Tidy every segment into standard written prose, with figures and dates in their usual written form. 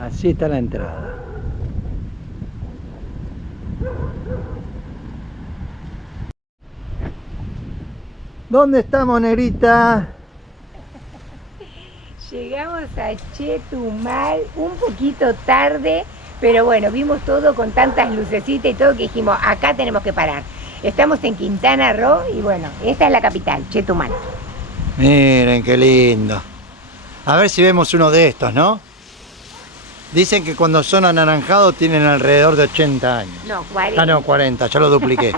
Así está la entrada. ¿Dónde estamos, negrita? Llegamos a Chetumal un poquito tarde, pero bueno, vimos todo con tantas lucecitas y todo que dijimos, acá tenemos que parar. Estamos en Quintana Roo y bueno, esta es la capital, Chetumal. Miren qué lindo. A ver si vemos uno de estos, ¿no? Dicen que cuando son anaranjados tienen alrededor de 80 años. No, 40. Ah, no, 40, ya lo dupliqué.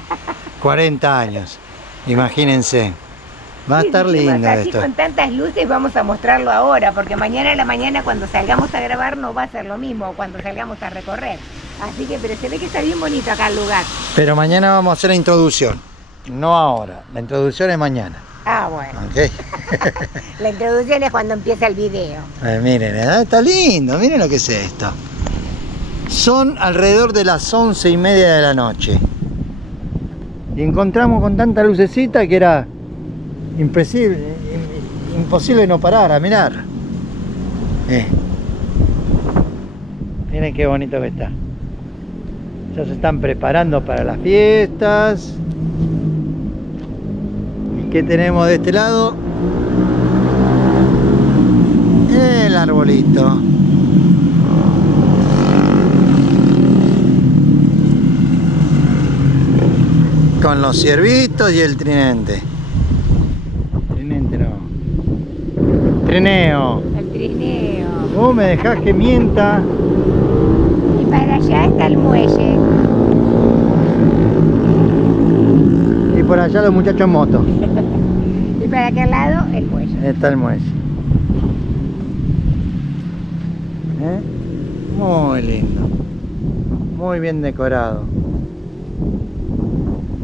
40 años. Imagínense. Va a estar lindo así esto. Con tantas luces vamos a mostrarlo ahora, porque mañana a la mañana cuando salgamos a grabar no va a ser lo mismo cuando salgamos a recorrer. Así que, pero se ve que está bien bonito acá el lugar. Pero mañana vamos a hacer la introducción. No ahora. La introducción es mañana. Ah, bueno. ¿Ok? La introducción es cuando empieza el video. Miren, está lindo. Miren lo que es esto. Son alrededor de las 11:30 de la noche. Y encontramos con tanta lucecita que era imposible no parar a mirar. Miren qué bonito que está. Ya se están preparando para las fiestas. ¿Y qué tenemos de este lado? El arbolito. Con los ciervitos y el trinente. Trinente no. Trineo. El trineo. Vos me dejás que mienta. Y para allá está el muelle. Y por allá los muchachos en moto. Y para aquel lado el muelle. Está el muelle. Muy lindo. Muy bien decorado.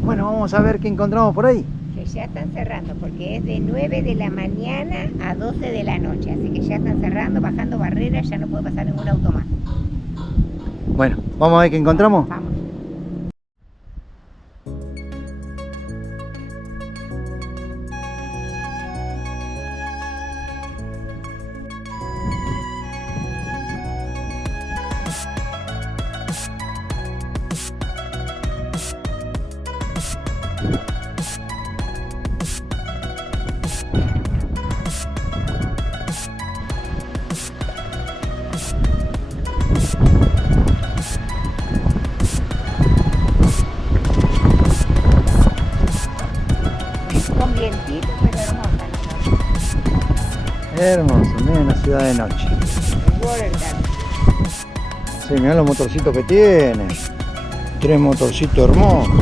Bueno, vamos a ver qué encontramos por ahí. Que ya están cerrando, porque es de 9 de la mañana a 12 de la noche. Así que ya están cerrando, bajando barreras, ya no puede pasar ningún auto más. Bueno, vamos a ver qué encontramos. Vamos. Con vientito, pero hermosa, ¿no? Hermoso, miren la ciudad de noche. Rotterdam. Sí, mirá los motorcitos que tiene. 3 motorcitos hermosos.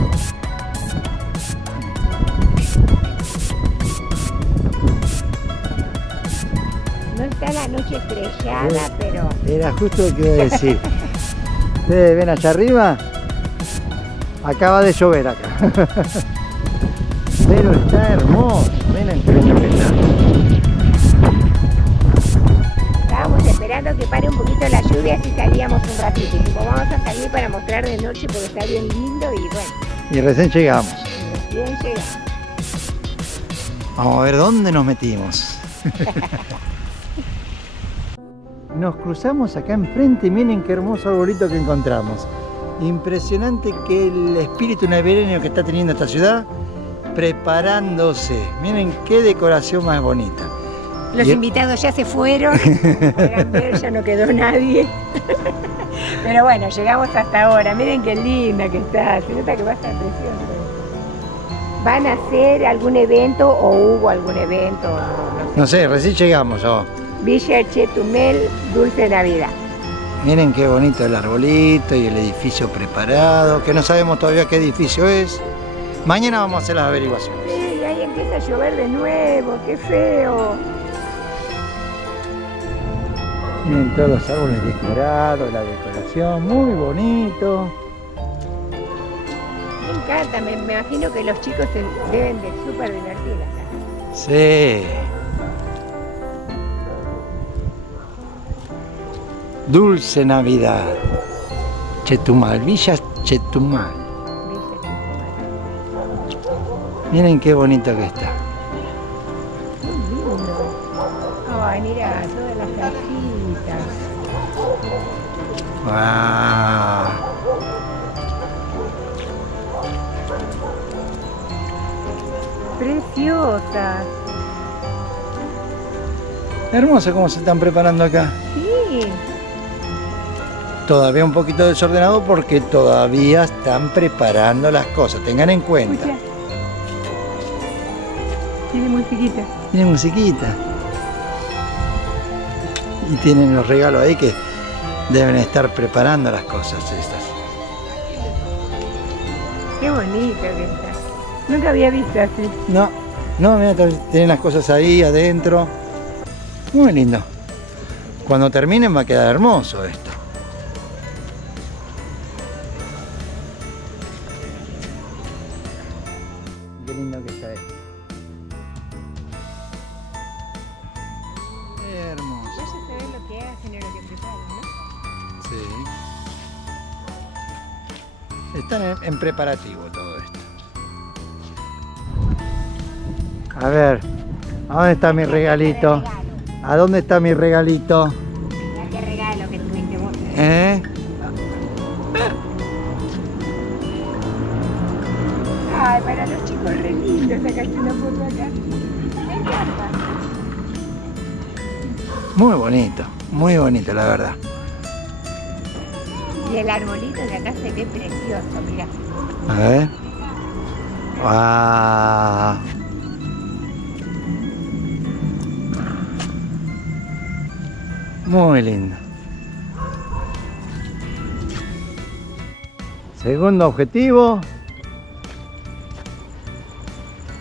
No está la noche estrellada, pero Era justo lo que iba a decir. Ustedes ven allá arriba. Acaba de llover acá. Pero está hermoso. Miren qué lindo que está. estábamos esperando que pare un poquito la lluvia, así salíamos un ratito. Y tipo, vamos a salir para mostrar de noche porque está bien lindo y bueno. Y recién llegamos. Recién llegamos. Vamos a ver dónde nos metimos. Nos cruzamos acá enfrente y miren qué hermoso arbolito que encontramos. Impresionante que el espíritu navideño que está teniendo esta ciudad preparándose. Miren qué decoración más bonita. Los invitados ya se fueron, podrán ver, ya no quedó nadie. Pero bueno, llegamos hasta ahora. Miren qué linda que está, se nota que va a estar precioso. ¿Van a hacer algún evento o hubo algún evento? No sé, recién llegamos. Villa Chetumal, Dulce Navidad. Miren qué bonito el arbolito y el edificio preparado, que no sabemos todavía qué edificio es. Mañana vamos a hacer las averiguaciones. Sí, ahí empieza a llover de nuevo, qué feo. Miren todos los árboles decorados, la decoración, muy bonito. Me encanta, me imagino que los chicos se deben de súper divertir acá. Sí. Dulce Navidad. Chetumal, Villa Chetumal. Villa Chetumal. Miren qué bonito que está. Qué lindo. Ay, mirá, todas las casitas. Ah. Preciosa. Hermoso cómo se están preparando acá. Sí. Todavía un poquito desordenado porque todavía están preparando las cosas. Tengan en cuenta. Escucha. Tiene musiquita. Tiene musiquita. Y tienen los regalos ahí que deben estar preparando las cosas estas. Qué bonito que está. Nunca había visto así. No, mira, tienen las cosas ahí adentro. Muy lindo. Cuando terminen va a quedar hermoso esto. Qué lindo que está esto. Hermoso. Ya saben lo que hacen y lo que preparan, ¿no? Sí. Están en preparativo todo esto. A ver, ¿a dónde está mi regalito? ¿A dónde está mi regalito? Mirá qué regalo que tuviste vos. ¿Eh? Ay, para los chicos re lindo, sacaste una foto acá. Me encanta. Muy bonito la verdad. Y el arbolito de acá se ve precioso, mira. A ver. ¡Wow! Muy lindo. Segundo objetivo.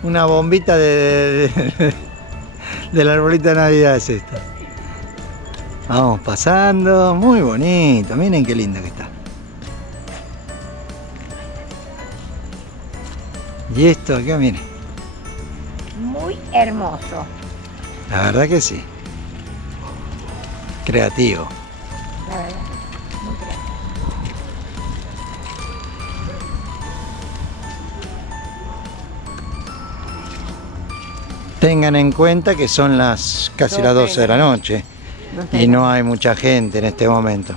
Una bombita del arbolito de Navidad es esta. Vamos pasando. Muy bonito. Miren qué lindo que está. Y esto acá, miren. Muy hermoso. La verdad que sí. Creativo. La verdad. Muy creativo. Tengan en cuenta que son casi las 12 de la noche y no hay mucha gente en este momento.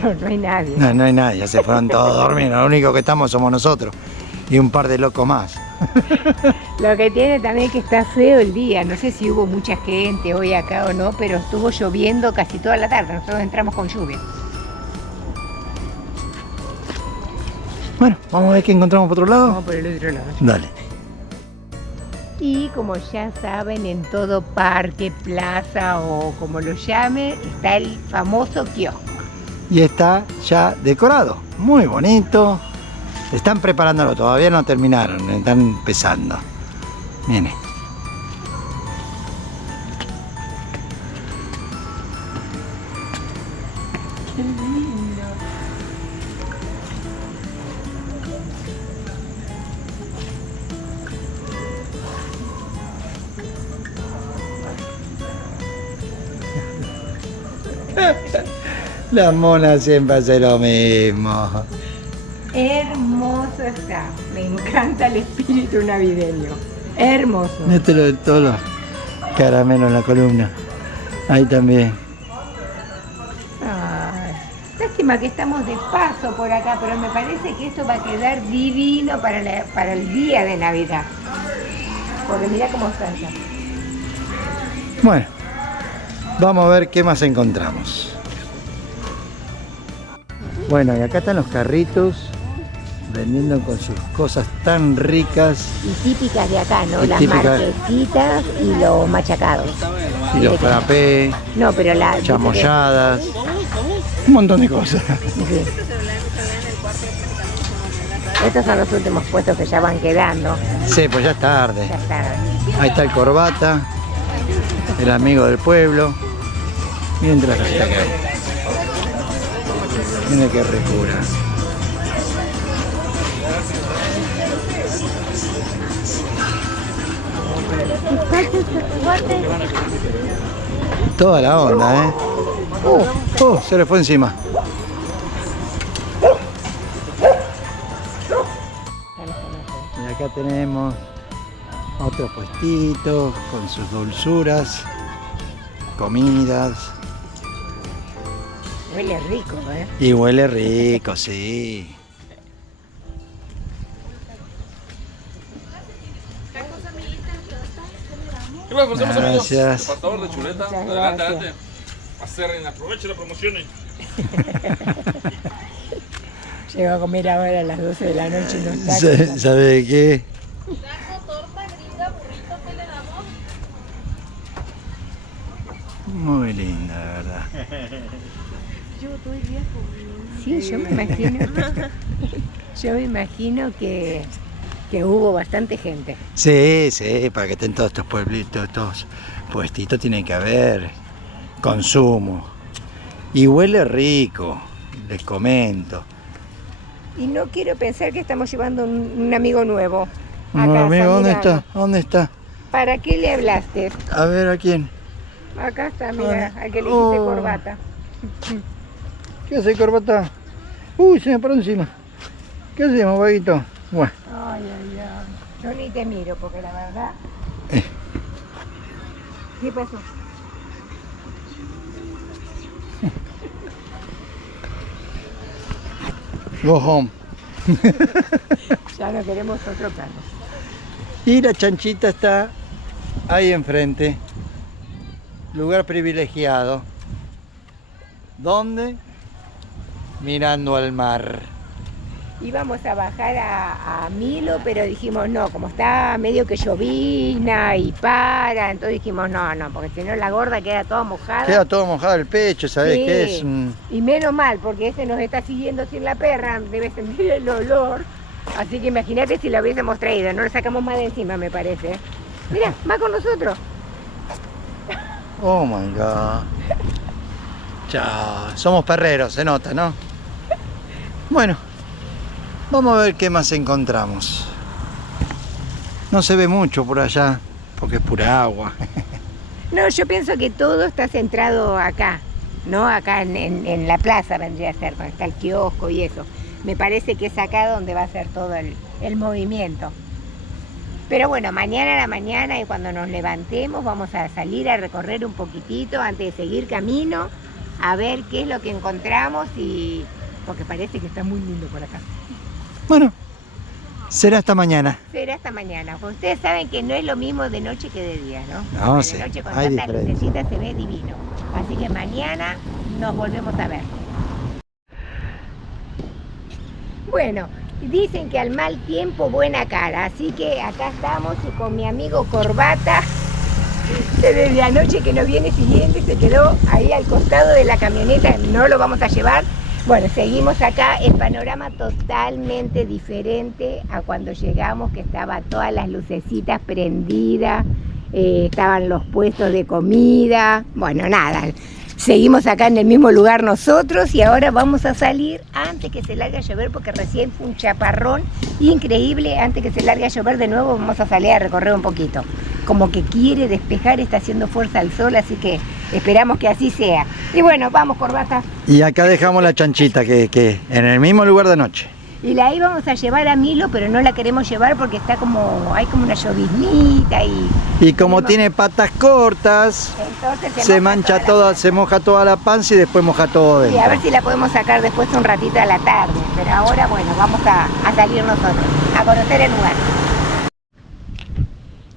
No hay nadie. No hay nadie, ya se fueron todos a dormir. Lo único que estamos somos nosotros y un par de locos más. Lo que tiene también es que está feo el día. No sé si hubo mucha gente hoy acá o no, pero estuvo lloviendo casi toda la tarde. Nosotros entramos con lluvia. Bueno, vamos a ver qué encontramos por otro lado. Vamos por el otro lado. Dale. Y como ya saben, en todo parque, plaza o como lo llame, está el famoso kiosco. Y está ya decorado. Muy bonito. Están preparándolo, todavía no terminaron, están empezando. Miren. Qué lindo. La mona siempre hace lo mismo. Hermoso está. Me encanta el espíritu navideño. Hermoso. Mételo de todos los caramelos en la columna. Ahí también. Ay, lástima que estamos de paso por acá, pero me parece que esto va a quedar divino para el día de Navidad. Porque mira cómo está ya. Bueno, vamos a ver qué más encontramos. Bueno, y acá están los carritos vendiendo con sus cosas tan ricas. Y típicas de acá, ¿no? Y Las típicas. marquesitas y los machacados. Y los frappés, No, pero la... chamoyadas, un montón de cosas. Sí. Estos son los últimos puestos que ya van quedando. Sí, pues ya es tarde. Ya está. Ahí está el corbata, el amigo del pueblo. Mientras está acá. Mira qué ricura. Toda la onda, ¿eh? Se le fue encima. Y acá tenemos otros puestitos con sus dulzuras. comidas. Huele rico, ¿eh? Y huele rico, sí. ¿Qué le ofrecemos, amigos? Gracias. Pastor de chuleta. Muchas Adelante, gracias. adelante. Aceren, aproveche la promoción. Llego a comer ahora a las 12 de la noche y no está. ¿Sabe de qué? Taco, torta, gringa, burrito, ¿qué le damos? Muy linda, la verdad. Yo estoy viejo. Sí, yo me imagino. Yo me imagino que hubo bastante gente. Sí, sí, para que estén todos estos pueblitos, estos puestitos, tiene que haber consumo. Y huele rico, les comento. Y no quiero pensar que estamos llevando un amigo nuevo. a No, casa, amigo, ¿dónde miralo. está? ¿Dónde está? ¿Para qué le hablaste? A ver, ¿a quién? Acá está, mira, Hola. al que le dijiste Oh. corbata. ¿Qué hace, corbata? Uy, se me paró encima. ¿Qué hacemos, vaguito? Bueno, Ay, ay, ay. Yo ni te miro porque la verdad. Eh. ¿Qué pasó? go home. Ya no queremos otro carro. Y la chanchita está ahí enfrente. Lugar privilegiado. ¿Dónde? Mirando al mar. Íbamos a bajar a Milo, pero dijimos no, como está medio que llovizna y para, entonces dijimos no, porque si no la gorda queda toda mojada. Queda todo mojado el pecho, ¿sabes Sí. qué es? Y menos mal, porque este nos está siguiendo sin la perra, debe sentir el olor. Así que imagínate si lo hubiésemos traído, no lo sacamos más de encima, me parece. Mira, va con nosotros. Oh my god. Chao. Somos perreros, se nota, ¿no? Bueno, vamos a ver qué más encontramos. No se ve mucho por allá, porque es pura agua. No, yo pienso que todo está centrado acá, ¿no? Acá en la plaza vendría a ser, donde está el kiosco y eso. Me parece que es acá donde va a ser todo el movimiento. Pero bueno, mañana a la mañana y cuando nos levantemos vamos a salir a recorrer un poquitito antes de seguir camino, a ver qué es lo que encontramos y porque parece que está muy lindo por acá. Bueno, será hasta mañana. Será hasta mañana. Pues ustedes saben que no es lo mismo de noche que de día, ¿no? No, De sí, noche con hay tanta diferencia. lucecita se ve divino. Así que mañana nos volvemos a ver. Bueno, dicen que al mal tiempo buena cara, así que acá estamos y con mi amigo Corbata, que desde anoche que nos viene siguiendo y se quedó ahí al costado de la camioneta, no lo vamos a llevar. Bueno, seguimos acá, el panorama totalmente diferente a cuando llegamos, que estaban todas las lucecitas prendidas, estaban los puestos de comida, bueno, nada. Seguimos acá en el mismo lugar nosotros y ahora vamos a salir antes que se largue a llover porque recién fue un chaparrón increíble. Antes que se largue a llover de nuevo vamos a salir a recorrer un poquito. Como que quiere despejar, está haciendo fuerza al sol, así que esperamos que así sea. Y bueno, vamos, Corbata. Y acá dejamos la chanchita, que en el mismo lugar de anoche. Y la íbamos a llevar a Milo, pero no la queremos llevar porque está como, hay como una lloviznita Y como tiene patas cortas, entonces se moja mancha la toda, se moja toda la panza y después moja todo Y dentro. a ver si la podemos sacar después un ratito a la tarde. Pero ahora, bueno, vamos a salir nosotros, a conocer el lugar.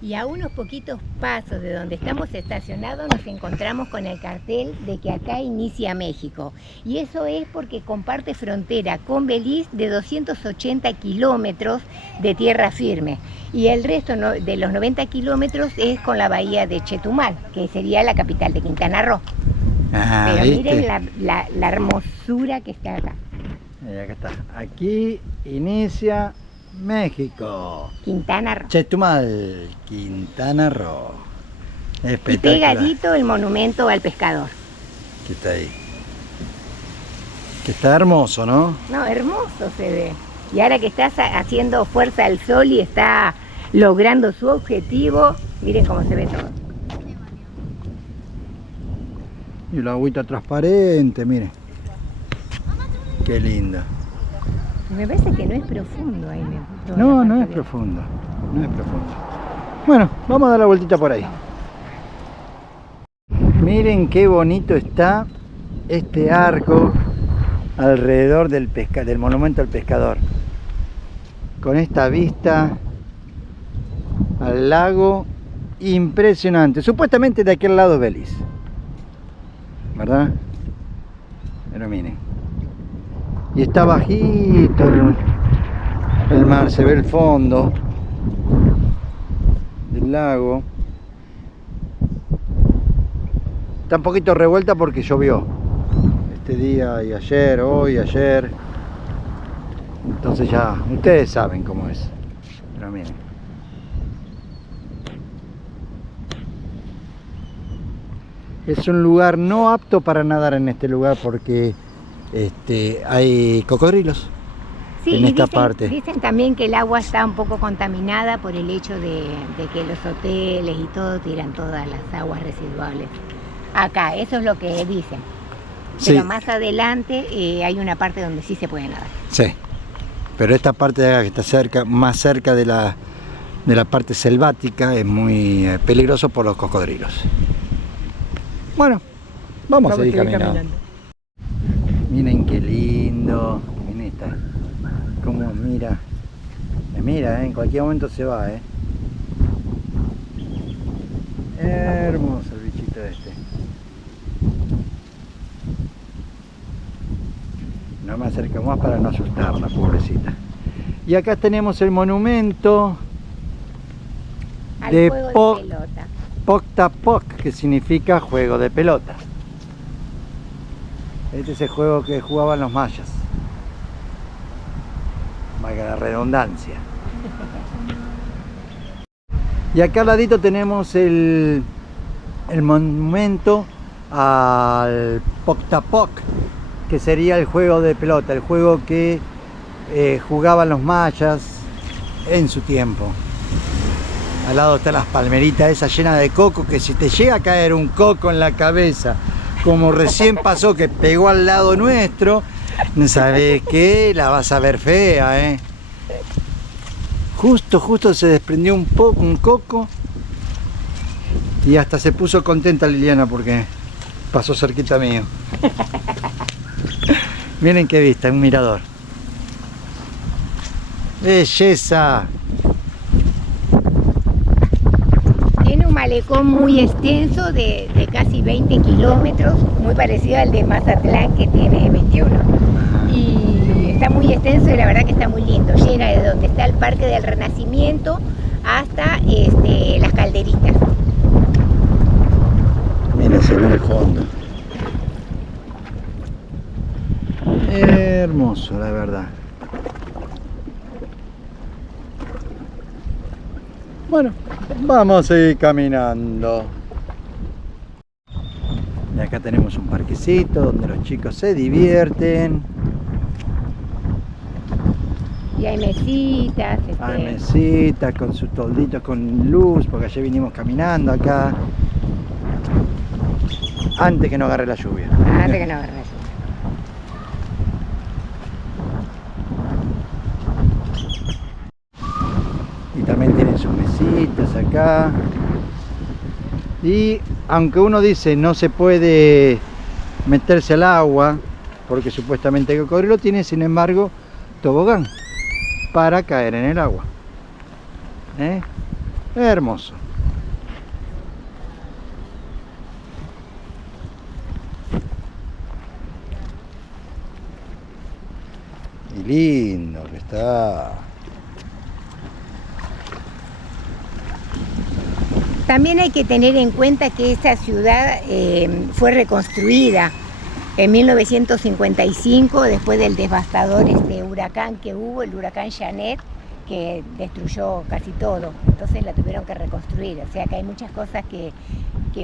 Y a unos poquitos pasos de donde estamos estacionados nos encontramos con el cartel de que acá inicia México. Y eso es porque comparte frontera con Belice de 280 kilómetros de tierra firme. Y el resto de los 90 kilómetros es con la bahía de Chetumal, que sería la capital de Quintana Roo. Ah, Pero ¿viste? miren la hermosura que está acá. Acá está. Aquí inicia México. Quintana Roo. Chetumal, Quintana Roo. Y Espectacular. pegadito el monumento al pescador. Que está ahí. Que está hermoso, ¿no? No, hermoso se ve. Y ahora que está haciendo fuerza al sol y está logrando su objetivo, miren cómo se ve todo. Y la agüita transparente, miren. Qué linda. Me parece que no es profundo ahí. No, no es profundo. No es profundo. Bueno, vamos a dar la vueltita por ahí. Miren qué bonito está este arco alrededor del monumento al pescador. Con esta vista al lago impresionante. Supuestamente de aquel lado Belice, ¿verdad? Pero miren. Y está bajito el mar, se ve el fondo del lago. Está un poquito revuelta porque llovió este día y ayer, hoy, ayer. Entonces ya, ustedes saben cómo es. Pero miren. Es un lugar no apto para nadar en este lugar porque hay cocodrilos Sí, en y esta parte. dicen también que el agua está un poco contaminada por el hecho de que los hoteles y todo tiran todas las aguas residuales acá, eso es lo que dicen. Sí. Pero más adelante hay una parte donde sí se puede nadar. Sí, pero esta parte de acá que está cerca, más cerca de la parte selvática, es muy peligroso por los cocodrilos. Bueno, vamos a seguir caminando. Miren qué lindo. Miren esta. Cómo mira. Me mira, en cualquier momento se va, Hermoso el bichito este. No me acerco más para no asustarla, pobrecita. Y acá tenemos el monumento Al de juego de pelota. Poctapoc, que significa juego de pelota. Este es el juego que jugaban los mayas. Valga la redundancia. Y acá al ladito tenemos el monumento al Poctapoc, que sería el juego de pelota, el juego que jugaban los mayas en su tiempo. Al lado están las palmeritas esas llenas de coco, que si te llega a caer un coco en la cabeza, como recién pasó que pegó al lado nuestro, ¿sabes qué? La vas a ver fea, Justo se desprendió un coco y hasta se puso contenta Liliana porque pasó cerquita mío. Miren qué vista, un mirador. ¡Belleza! Tiene un malecón muy extenso de casi 20 kilómetros, muy parecido al de Mazatlán, que tiene 21. Y está muy extenso y la verdad que está muy lindo. Llega de donde está el Parque del Renacimiento hasta las Calderitas. Miren, se ve el fondo. Hermoso, la verdad. Bueno, vamos a seguir caminando. Y acá tenemos un parquecito donde los chicos se divierten. Y hay mesitas. Hay mesitas con sus tolditos con luz, porque ayer vinimos caminando acá. Antes que no agarre la lluvia. Antes que no agarre la lluvia. Y también tienen sus mesitas acá. Y aunque uno dice no se puede meterse al agua porque supuestamente el cocodrilo tiene, sin embargo, tobogán para caer en el agua. Hermoso. Y lindo que está. También hay que tener en cuenta que esta ciudad fue reconstruida en 1955 después del devastador huracán que hubo, el huracán Janet, que destruyó casi todo. Entonces la tuvieron que reconstruir. O sea que hay muchas cosas que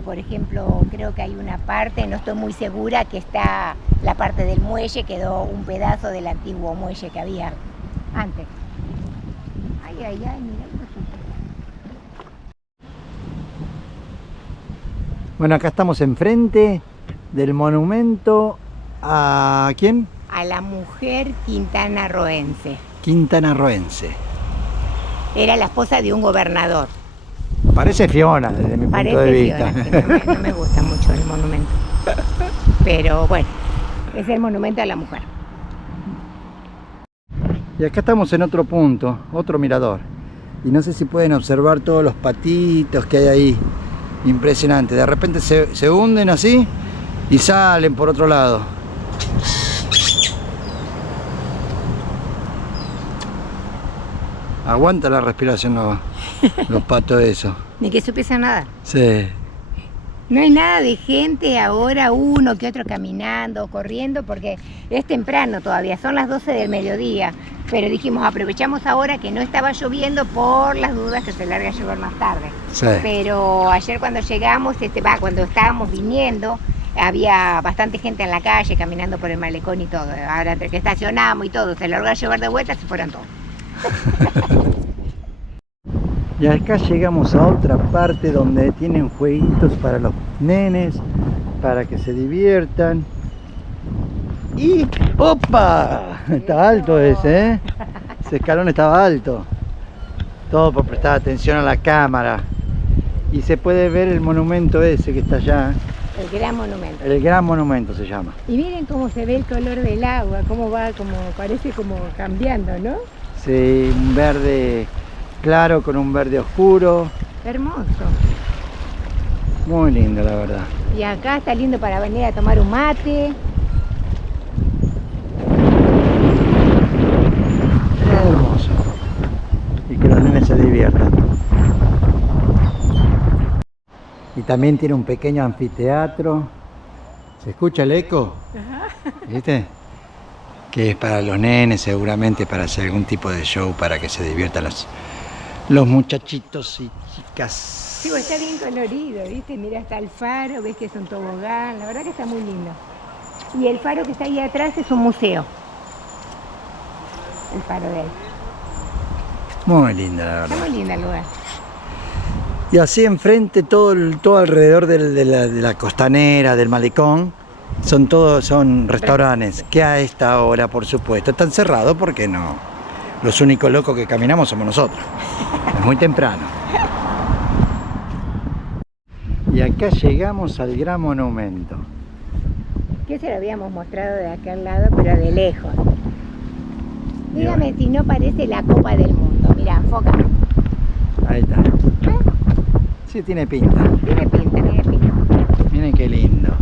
por ejemplo, creo que hay una parte, no estoy muy segura, que está la parte del muelle, quedó un pedazo del antiguo muelle que había antes. Ay, mira. Bueno, acá estamos enfrente del monumento a ¿quién? A la mujer quintanarroense. Quintanarroense. Era la esposa de un gobernador. Parece Fiona desde mi punto de vista. Fiona, sí, no me gusta mucho el monumento. Pero bueno, es el monumento a la mujer. Y acá estamos en otro punto, otro mirador. Y no sé si pueden observar todos los patitos que hay ahí. Impresionante. De repente se hunden así y salen por otro lado. Aguanta la respiración los patos esos. Ni que supiesen nadar. Sí. No hay nada de gente ahora, uno que otro caminando, corriendo, porque es temprano todavía, son las 12 del mediodía. Pero dijimos, aprovechamos ahora que no estaba lloviendo por las dudas que se larga a llover más tarde. Sí. Pero ayer cuando llegamos, cuando estábamos viniendo, había bastante gente en la calle caminando por el malecón y todo. Ahora entre que estacionamos y todo, se largó a llover de vuelta, se fueron todos. Y acá llegamos a otra parte donde tienen jueguitos para los nenes, para que se diviertan. Y ¡opa! Está alto ese, ¿eh? Ese escalón estaba alto. Todo por prestar atención a la cámara. Y se puede ver el monumento ese que está allá. El gran monumento. El Gran Monumento se llama. Y miren cómo se ve el color del agua, cómo va, parece como cambiando, ¿no? Sí, un verde claro con un verde oscuro. Hermoso. Muy lindo, la verdad. Y acá está lindo para venir a tomar un mate. Hermoso. Y que los nenes se diviertan. Y también tiene un pequeño anfiteatro. ¿Se escucha el eco? ¿Viste? Que es para los nenes, seguramente para hacer algún tipo de show para que se diviertan los muchachitos y chicas. Sí, pues está bien colorido, ¿viste? Mira, está el faro, ves que es un tobogán, la verdad que está muy lindo. Y el faro que está ahí atrás es un museo. El faro de él. Muy linda, la Está verdad. muy lindo el lugar. Y así enfrente, todo alrededor de la costanera, del malecón, son restaurantes, que a esta hora, por supuesto, están cerrados porque no. Los únicos locos que caminamos somos nosotros. Es muy temprano. Y acá llegamos al Gran Monumento. Que se lo habíamos mostrado de aquel lado, pero de lejos. Dígame si no parece la Copa del Mundo. Mirá, enfócame. Ahí está. Sí, tiene pinta. Tiene pinta, tiene pinta. Miren qué lindo.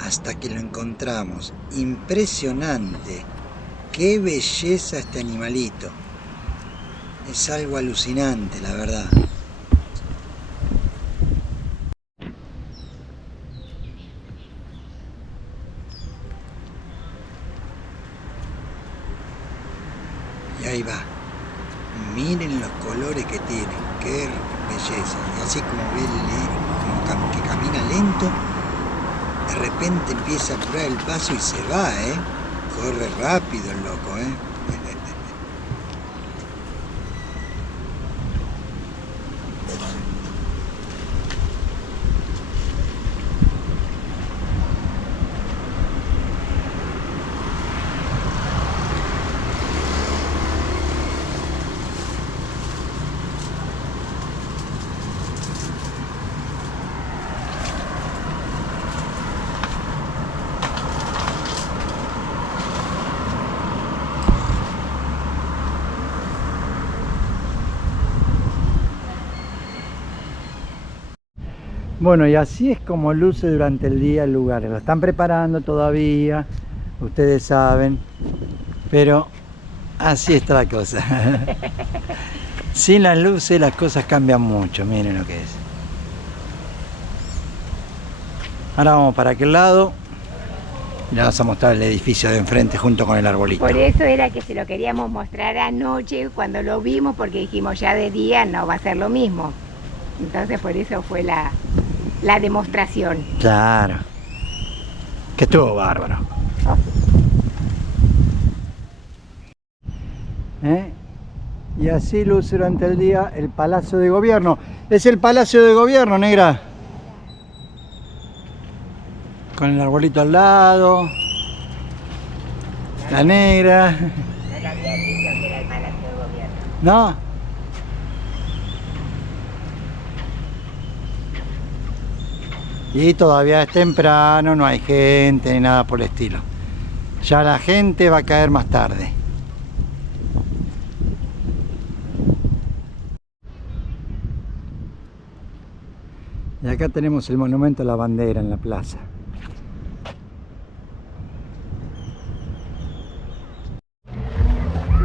Hasta que lo encontramos. Impresionante. Qué belleza este animalito. Es algo alucinante, la verdad. Y ahí va. Miren los colores que tiene. Qué belleza. Y así como ve como que camina lento, de repente empieza a apurar el paso y se va, ¿eh? Corre rápido el loco, ¿eh? Bueno, y así es como luce durante el día el lugar. Lo están preparando todavía, ustedes saben, pero así está la cosa. Sin las luces las cosas cambian mucho, miren lo que es. Ahora vamos para aquel lado y le vamos a mostrar el edificio de enfrente junto con el arbolito. Por eso era que se lo queríamos mostrar anoche cuando lo vimos, porque dijimos ya de día no va a ser lo mismo. Entonces por eso fue la demostración. Claro. Que estuvo bárbaro. Y así luce durante el día el Palacio de Gobierno. Es el Palacio de Gobierno, negra. Con el arbolito al lado. La negra. No lo había dicho que era el Palacio de Gobierno. ¿No? Y todavía es temprano, no hay gente ni nada por el estilo. Ya la gente va a caer más tarde. Y acá tenemos el monumento a la bandera en la plaza.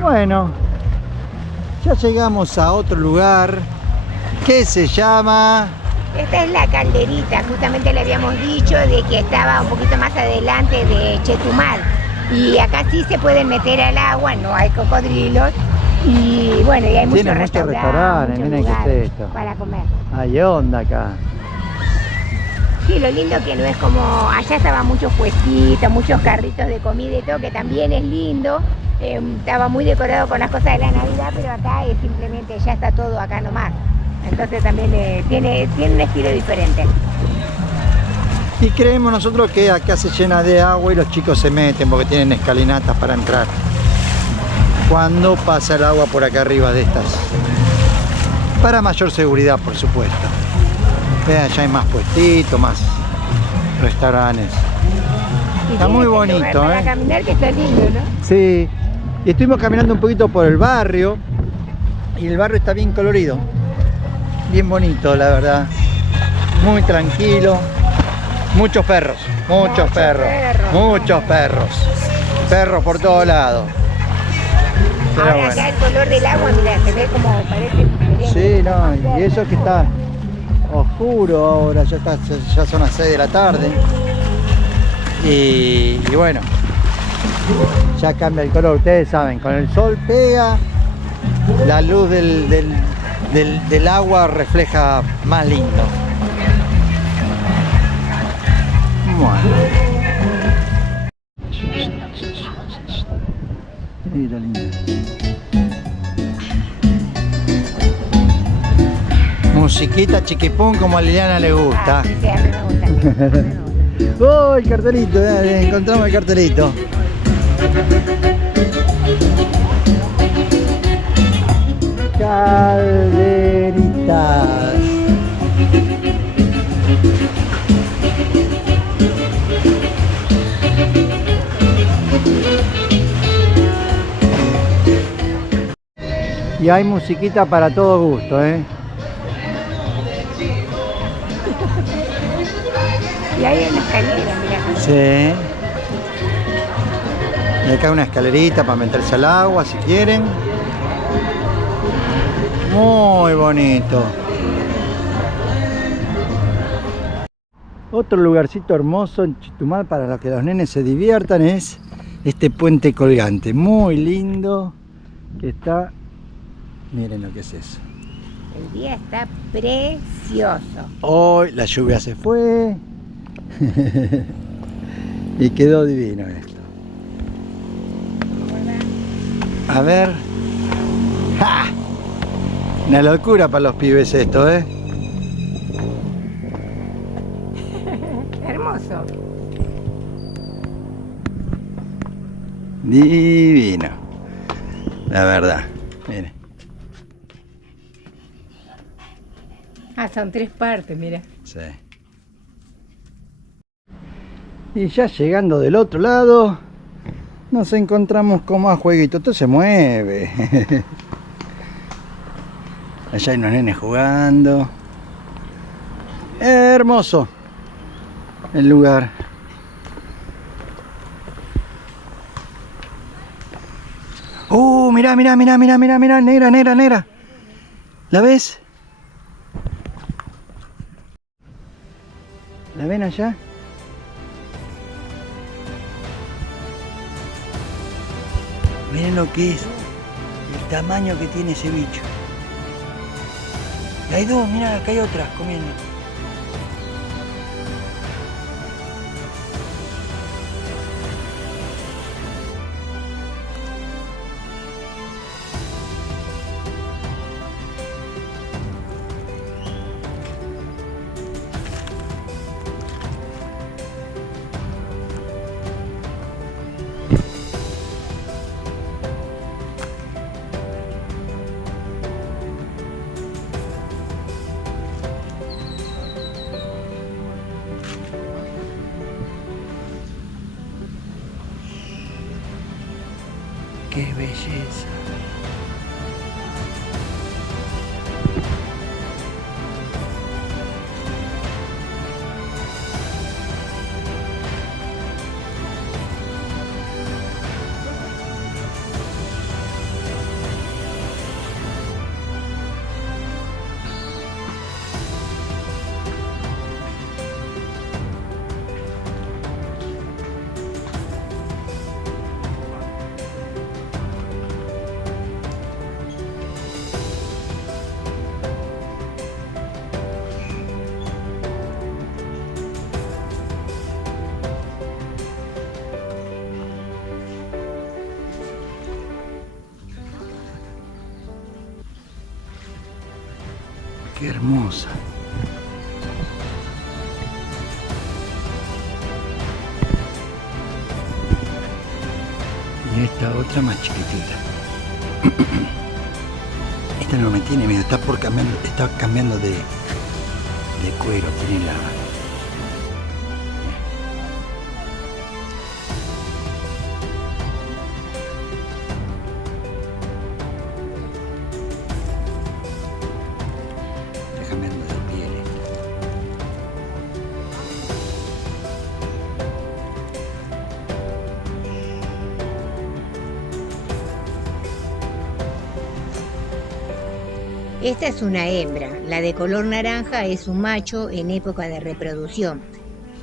Bueno, ya llegamos a otro lugar que se llama... Esta es la calderita, justamente le habíamos dicho de que estaba un poquito más adelante de Chetumal. Y acá sí se pueden meter al agua, no hay cocodrilos. Y bueno, y hay muchos Tiene muchos restaurantes, muchos miren qué lugares es esto. para comer. Hay onda acá. Sí, lo lindo que no es como, allá estaban muchos puestitos, muchos carritos de comida y todo, que también es lindo. Estaba muy decorado con las cosas de la Navidad, pero acá es simplemente, ya está todo acá nomás. Entonces también tiene un estilo diferente. Y creemos nosotros que acá se llena de agua y los chicos se meten porque tienen escalinatas para entrar. Cuando pasa el agua por acá arriba de estas. Para mayor seguridad, por supuesto. Vean, ya hay más puestitos, más restaurantes. Está muy bonito, Para caminar, que está lindo, ¿no? Sí. Y estuvimos caminando un poquito por el barrio. Y el barrio está bien colorido. Bien bonito, la verdad. Muy tranquilo. Muchos perros. Muchos perros. Muchos perros. Perros por todos lados. Pero Ahora bueno. ya el color del agua, mira, se ve como parece diferente. Sí, no, y eso que está oscuro ahora, ya son las 6 de la tarde. Y bueno, ya cambia el color, ustedes saben, con el sol pega, la luz del agua refleja más lindo. Bueno. Mira linda. Musiquita chiquipún como a Liliana le gusta. Ah, sí, sí, a mí me gusta. ¡Oh, el cartelito! Encontramos el cartelito. Calderitas. Y hay musiquita para todo gusto, ¿eh? Y hay una escalera, mira. Sí. Y acá una escalerita para meterse al agua si quieren. Muy bonito. Otro lugarcito hermoso en Chetumal para los que los nenes se diviertan es este puente colgante. Muy lindo que está. Miren lo que es eso. El día está precioso. Hoy la lluvia se fue. Y quedó divino esto. A ver. ¡Ja! Una locura para los pibes esto, ¿eh? Hermoso. Divino. La verdad. Miren. Ah, son 3 partes, mira. Sí. Y ya llegando del otro lado, nos encontramos con más jueguitos. Todo se mueve. Allá hay unos nenes jugando. Hermoso el lugar. Mirá, mirá, mirá, mirá, mirá, mirá, negra, negra, negra. ¿La ves? ¿La ven allá? Miren lo que es, el tamaño que tiene ese bicho. Y hay dos, mirá, acá hay otras comiendo. ¡Qué belleza! ¡Qué hermosa! Y esta otra más chiquitita. Esta no me tiene miedo, está cambiando de cuero, tiene la... Está cambiando de piel. Esta es una hembra, la de color naranja es un macho en época de reproducción.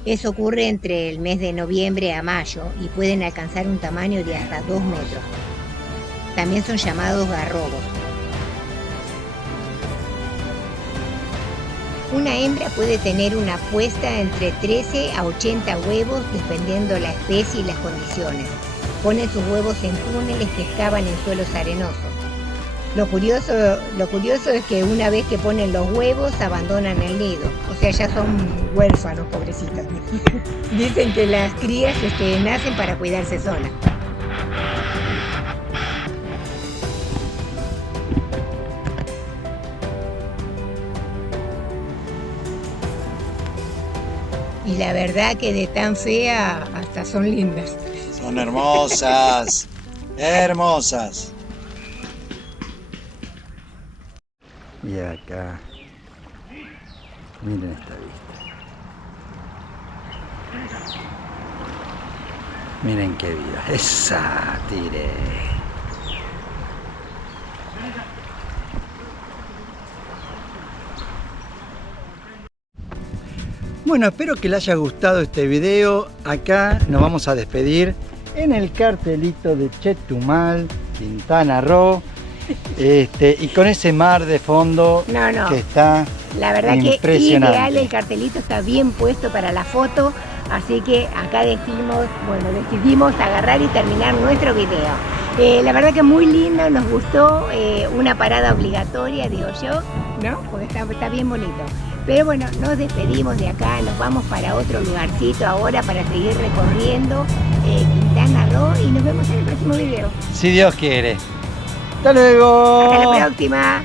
Eso ocurre entre el mes de noviembre a mayo y pueden alcanzar un tamaño de hasta 2 metros. También son llamados garrobos. Una hembra puede tener una puesta entre 13 a 80 huevos dependiendo la especie y las condiciones. Ponen sus huevos en túneles que excavan en suelos arenosos. Lo curioso es que una vez que ponen los huevos abandonan el nido, o sea, ya son huérfanos, pobrecitos. Dicen que las crías nacen para cuidarse solas. Y la verdad que de tan fea hasta son lindas. Son hermosas, hermosas. Y acá, miren esta vista. Miren qué vida. Esa, tire. Bueno, espero que les haya gustado este video. Acá nos vamos a despedir en el cartelito de Chetumal, Quintana Roo. Y con ese mar de fondo que está la verdad impresionante. Que ideal, el cartelito está bien puesto para la foto, así que acá decidimos agarrar y terminar nuestro video. La verdad que muy lindo, nos gustó, una parada obligatoria, digo yo, ¿no? Porque está bien bonito. Pero bueno, nos despedimos de acá, nos vamos para otro lugarcito ahora para seguir recorriendo Quintana Roo y nos vemos en el próximo video. Si Dios quiere. ¡Hasta luego! Hasta la próxima.